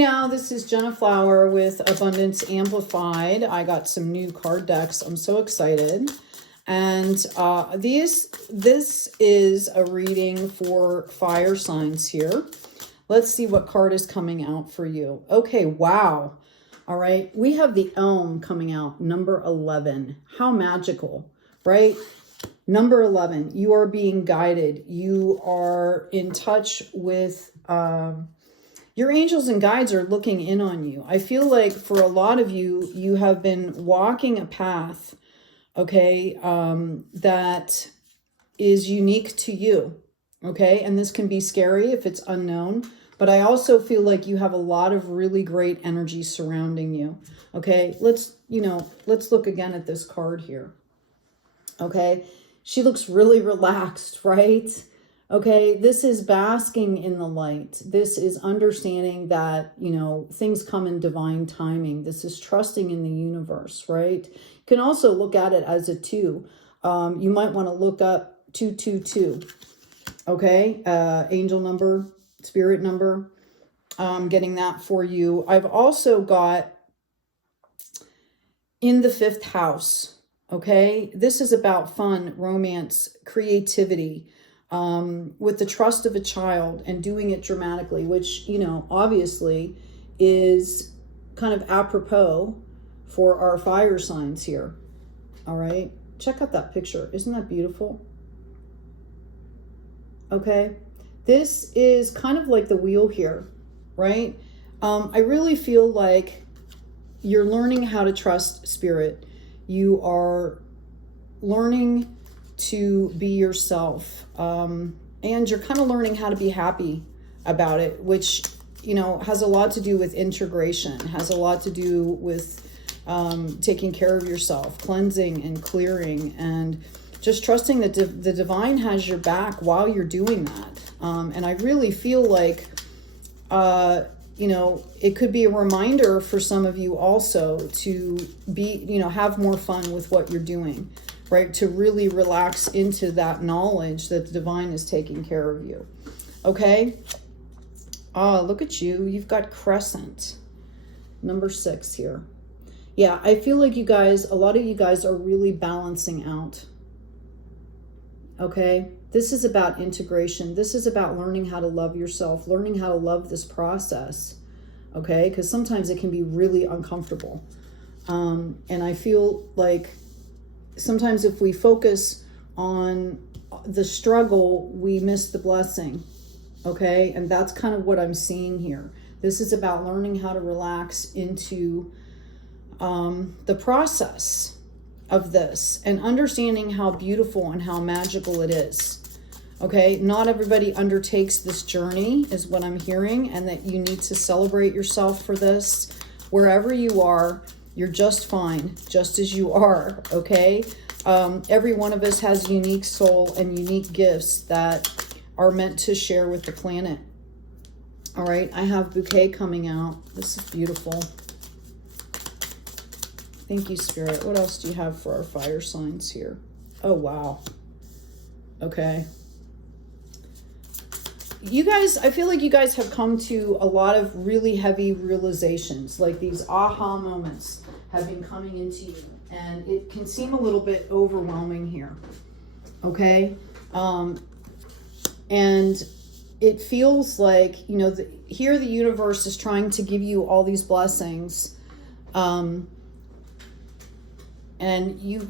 Now, this is Jenna Flower with Abundance Amplified. I got some new card decks. I'm so excited. And this is a reading for fire signs here. Let's see what card is coming out for you. Okay, wow. All right, we have the Elm coming out, number 11. How magical, right? Number 11, you are being guided. You are in touch with... your angels and guides are looking in on you. I feel like for a lot of you, you have been walking a path, okay, that is unique to you, okay? And this can be scary if it's unknown, but I also feel like you have a lot of really great energy surrounding you, okay? Let's look again at this card here, okay? She looks really relaxed, right? Okay, this is basking in the light. This is understanding that, things come in divine timing. This is trusting in the universe, right? You can also look at it as a 2. You might want to look up 222, okay? Angel number, spirit number. Getting that for you. I've also got in the 5th house, okay? This is about fun, romance, creativity, with the trust of a child and doing it dramatically, which, obviously is kind of apropos for our fire signs here. All right. Check out that picture. Isn't that beautiful? Okay. This is kind of like the wheel here, right? I really feel like you're learning how to trust spirit. You are learning to be yourself, and you're kind of learning how to be happy about it, which has a lot to do with integration, has a lot to do with taking care of yourself, cleansing and clearing, and just trusting that the divine has your back while you're doing that. And I really feel like it could be a reminder for some of you also to be, have more fun with what you're doing, right? To really relax into that knowledge that the divine is taking care of you. Okay. Oh, look at you. You've got Crescent. Number 6 here. Yeah, I feel like a lot of you guys are really balancing out. Okay. This is about integration. This is about learning how to love yourself, learning how to love this process. Okay. Because sometimes it can be really uncomfortable. And I feel like sometimes if we focus on the struggle, we miss the blessing, okay? And that's kind of what I'm seeing here. This is about learning how to relax into the process of this and understanding how beautiful and how magical it is, okay? Not everybody undertakes this journey is what I'm hearing, and that you need to celebrate yourself for this. Wherever you are, you're just fine, just as you are, okay? Every one of us has a unique soul and unique gifts that are meant to share with the planet. All right, I have Bouquet coming out. This is beautiful. Thank you, Spirit. What else do you have for our fire signs here? Oh, wow. Okay. You guys, I feel like you guys have come to a lot of really heavy realizations, like these aha moments have been coming into you, and it can seem a little bit overwhelming here, okay? And it feels like, here the universe is trying to give you all these blessings, and you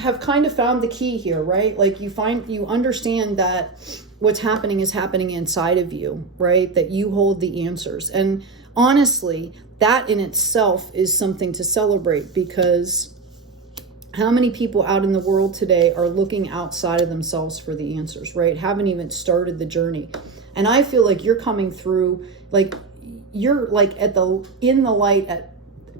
have kind of found the key here, right? Like you understand that what's happening is happening inside of you, right? That you hold the answers. And honestly, that in itself is something to celebrate, because how many people out in the world today are looking outside of themselves for the answers, right? Haven't even started the journey. And I feel like you're coming through, like you're like in the light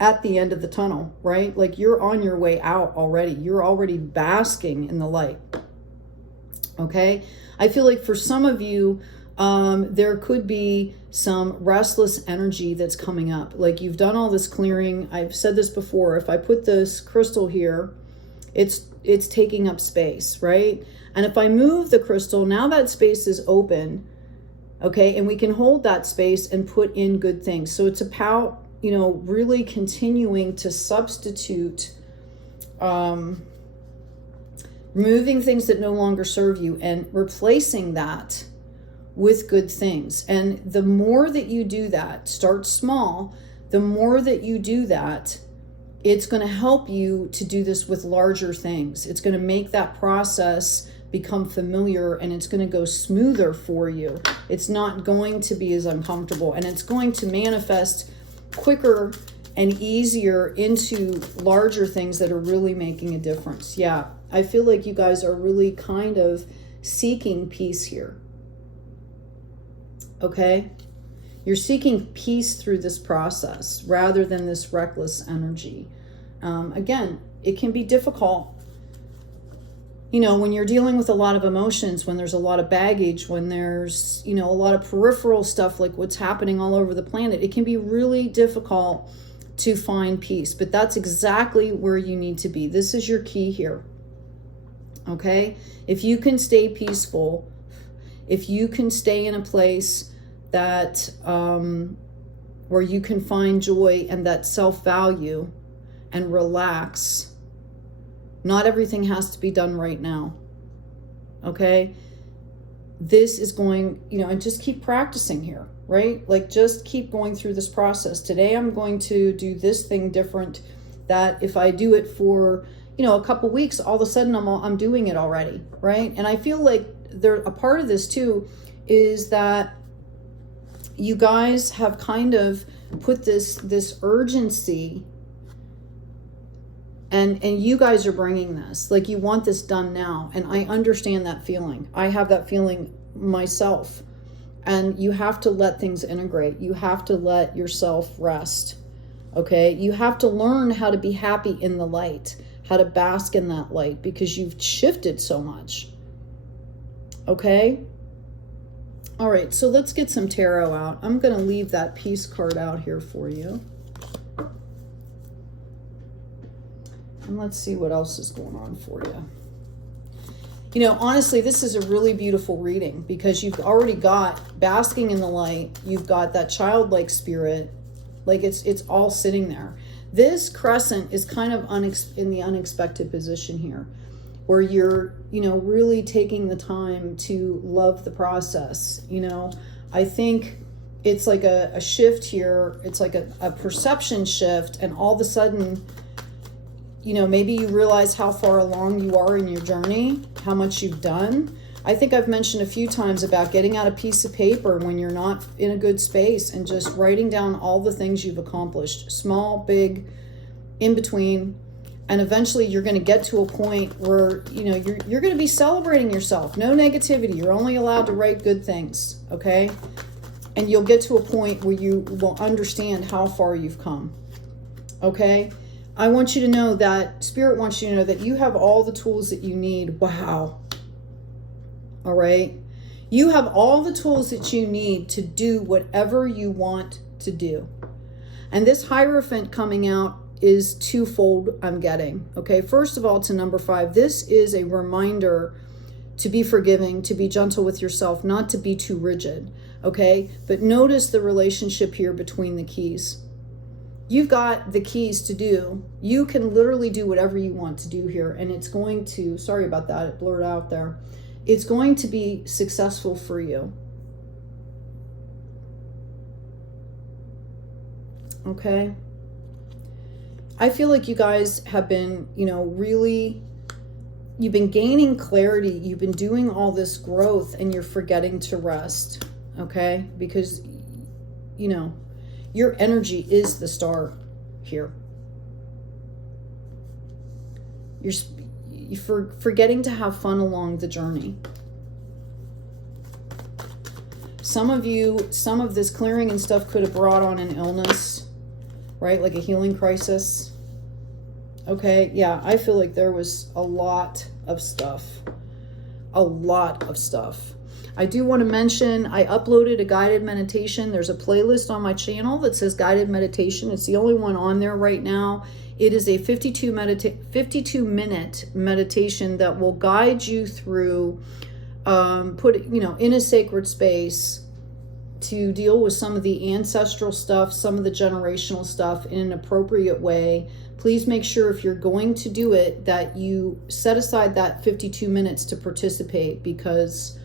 at the end of the tunnel, right? Like you're on your way out already. You're already basking in the light. Okay. I feel like for some of you, there could be some restless energy that's coming up. Like you've done all this clearing. I've said this before. If I put this crystal here, it's taking up space, right? And if I move the crystal, now that space is open, Okay, and we can hold that space and put in good things. So it's about, you know, really continuing to substitute, removing things that no longer serve you and replacing that with good things. And the more that you do that, start small, the more that you do that, it's going to help you to do this with larger things. It's going to make that process become familiar, and it's going to go smoother for you. It's not going to be as uncomfortable, and it's going to manifest quicker and easier into larger things that are really making a difference. Yeah, I feel like you guys are really kind of seeking peace here. Okay? You're seeking peace through this process rather than this reckless energy. Again, it can be difficult, you know, when you're dealing with a lot of emotions, when there's a lot of baggage, when there's, you know, a lot of peripheral stuff like what's happening all over the planet. It can be really difficult to find peace, but that's exactly where you need to be. This is your key here. Okay? If you can stay peaceful, if you can stay in a place that where you can find joy and that self-value and relax, not everything has to be done right now. Okay? This is going, you know, and just keep practicing here, right? Like just keep going through this process. Today I'm going to do this thing different, that if I do it for, you know, a couple weeks, all of a sudden I'm doing it already, right? And I feel like a part of this too is that you guys have kind of put this urgency, and you guys are bringing this, like you want this done now. And I understand that feeling. I have that feeling myself. And you have to let things integrate. You have to let yourself rest. Okay? You have to learn how to be happy in the light, how to bask in that light, because you've shifted so much. Okay? All right, so let's get some tarot out. I'm going to leave that peace card out here for you. And let's see what else is going on for you. You know, honestly, this is a really beautiful reading because you've already got basking in the light. You've got that childlike spirit. Like it's all sitting there. This crescent is kind of in the unexpected position here, where you're, you know, really taking the time to love the process. You know, I think it's like a shift here. It's like a perception shift, and all of a sudden, you know, maybe you realize how far along you are in your journey, how much you've done. I think I've mentioned a few times about getting out a piece of paper when you're not in a good space and just writing down all the things you've accomplished, small, big, in between. And eventually you're going to get to a point where, you know, you're going to be celebrating yourself. No negativity. You're only allowed to write good things, okay? And you'll get to a point where you will understand how far you've come, okay? I want you to know that Spirit wants you to know that you have all the tools that you need. Wow. All right? You have all the tools that you need to do whatever you want to do. And this Hierophant coming out is twofold, I'm getting. Okay, first of all, to number 5, this is a reminder to be forgiving, to be gentle with yourself, not to be too rigid. Okay, but notice the relationship here between the keys. You've got the keys to do. You can literally do whatever you want to do here, and it's going to, sorry about that, it blurred out there. It's going to be successful for you. Okay? I feel like you guys have been, you know, really, you've been gaining clarity. You've been doing all this growth, and you're forgetting to rest. Okay? Because, you know, your energy is the star here. You're forgetting to have fun along the journey. Some of you, some of this clearing and stuff could have brought on an illness, right? Like a healing crisis. Okay, yeah, I feel like there was a lot of stuff. A lot of stuff. I do want to mention, I uploaded a guided meditation. There's a playlist on my channel that says guided meditation. It's the only one on there right now. It is a 52-minute meditation that will guide you through, in a sacred space, to deal with some of the ancestral stuff, some of the generational stuff in an appropriate way, please make sure if you're going to do it that you set aside that 52 minutes to participate, because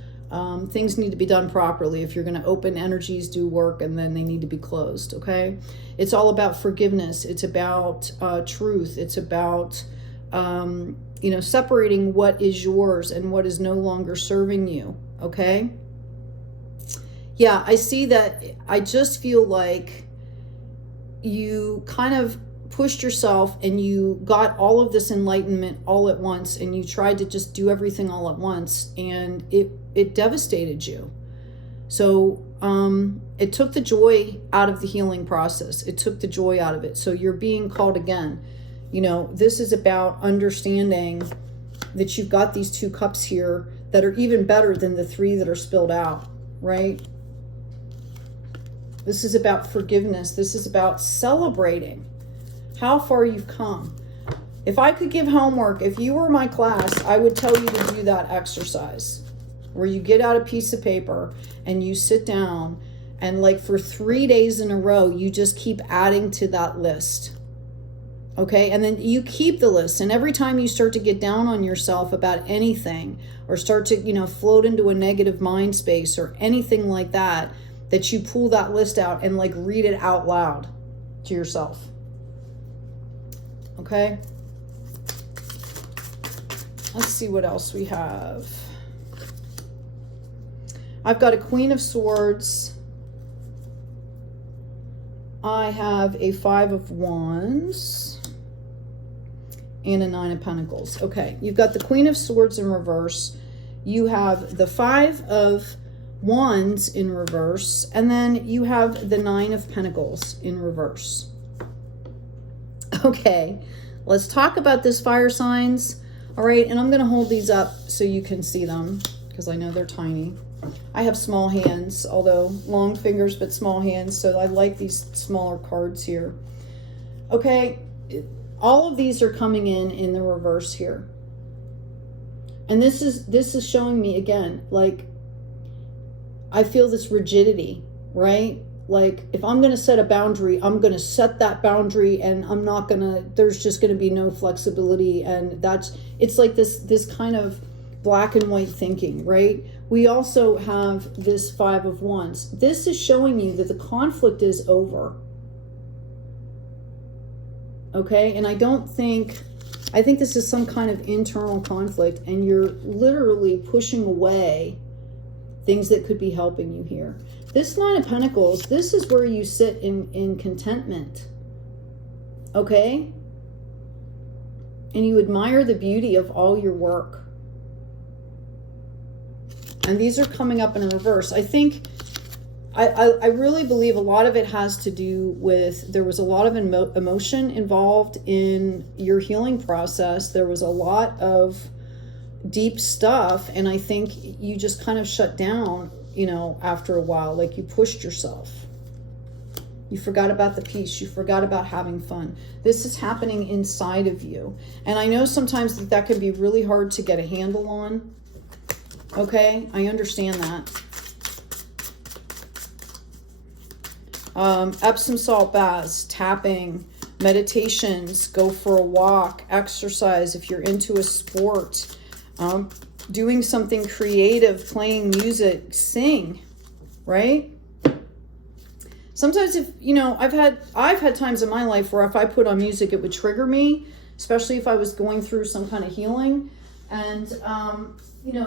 things need to be done properly. If you're going to open energies, do work, and then they need to be closed, okay? It's all about forgiveness. It's about truth. It's about, separating what is yours and what is no longer serving you, okay? Yeah, I see that. I just feel like you kind of pushed yourself and you got all of this enlightenment all at once, and you tried to just do everything all at once, and it devastated you. So it took the joy out of the healing process. It took the joy out of it. So you're being called again. This is about understanding that you've got these 2 cups here that are even better than the 3 that are spilled out, right? This is about forgiveness. This is about celebrating how far you've come. If I could give homework, if you were my class, I would tell you to do that exercise where you get out a piece of paper and you sit down and like for 3 days in a row, you just keep adding to that list. Okay, and then you keep the list, and every time you start to get down on yourself about anything or start to, float into a negative mind space or anything like that, that you pull that list out and like read it out loud to yourself. Okay, let's see what else we have. I've got a Queen of Swords. I have a 5 of Wands and a 9 of Pentacles. Okay, you've got the Queen of Swords in reverse. You have the 5 of Wands in reverse, and then you have the 9 of Pentacles in reverse. Okay, let's talk about this, fire signs. All right, and I'm going to hold these up so you can see them, because I know they're tiny. I have small hands, although long fingers, but small hands, so I like these smaller cards here. Okay, all of these are coming in the reverse here. And this is showing me again, like, I feel this rigidity, right? Like, if I'm going to set a boundary, I'm going to set that boundary, and I'm not going to, there's just going to be no flexibility. And it's like this kind of black and white thinking, right? We also have this 5 of Wands. This is showing you that the conflict is over. Okay, and I think this is some kind of internal conflict, and you're literally pushing away things that could be helping you here. This 9 of Pentacles, this is where you sit in contentment. Okay? And you admire the beauty of all your work. And these are coming up in reverse. I think, I really believe a lot of it has to do with, there was a lot of emotion involved in your healing process. There was a lot of deep stuff, and I think you just kind of shut down, after a while. Like, you pushed yourself. You forgot about the peace. You forgot about having fun. This is happening inside of you. And I know sometimes that can be really hard to get a handle on. Okay, I understand that. Epsom salt baths, tapping, meditations, go for a walk, exercise if you're into a sport, doing something creative, playing music, sing, right? Sometimes if, I've had times in my life where if I put on music, it would trigger me, especially if I was going through some kind of healing. And,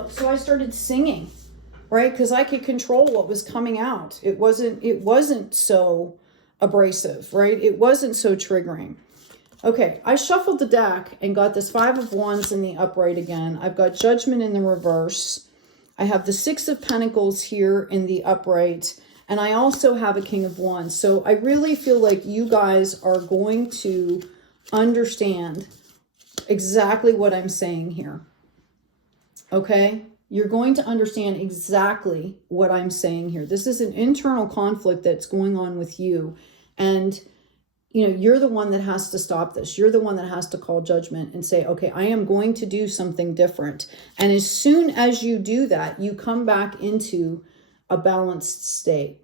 so I started singing, right? Because I could control what was coming out. It wasn't so abrasive, right? It wasn't so triggering. Okay, I shuffled the deck and got this 5 of Wands in the upright again. I've got Judgment in the reverse. I have the 6 of Pentacles here in the upright. And I also have a King of Wands. So I really feel like you guys are going to understand exactly what I'm saying here. Okay? You're going to understand exactly what I'm saying here. This is an internal conflict that's going on with you. And, you're the one that has to stop this. You're the one that has to call judgment and say, okay, I am going to do something different. And as soon as you do that, you come back into a balanced state.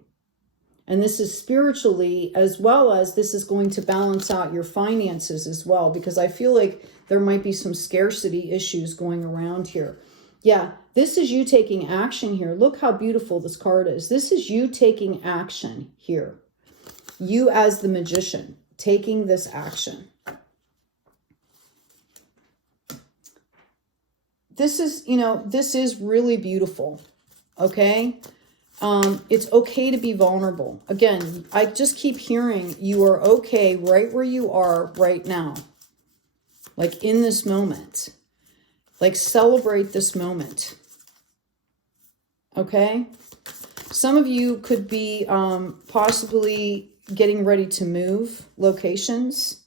And this is spiritually, as well as this is going to balance out your finances as well, because I feel like there might be some scarcity issues going around here. Yeah, this is you taking action here. Look how beautiful this card is. This is you taking action here. You as the magician taking this action. This is, you know, this is really beautiful. Okay. It's okay to be vulnerable. Again, I just keep hearing you are okay right where you are right now. Like in this moment. Like celebrate this moment. Okay? Some of you could be possibly getting ready to move locations.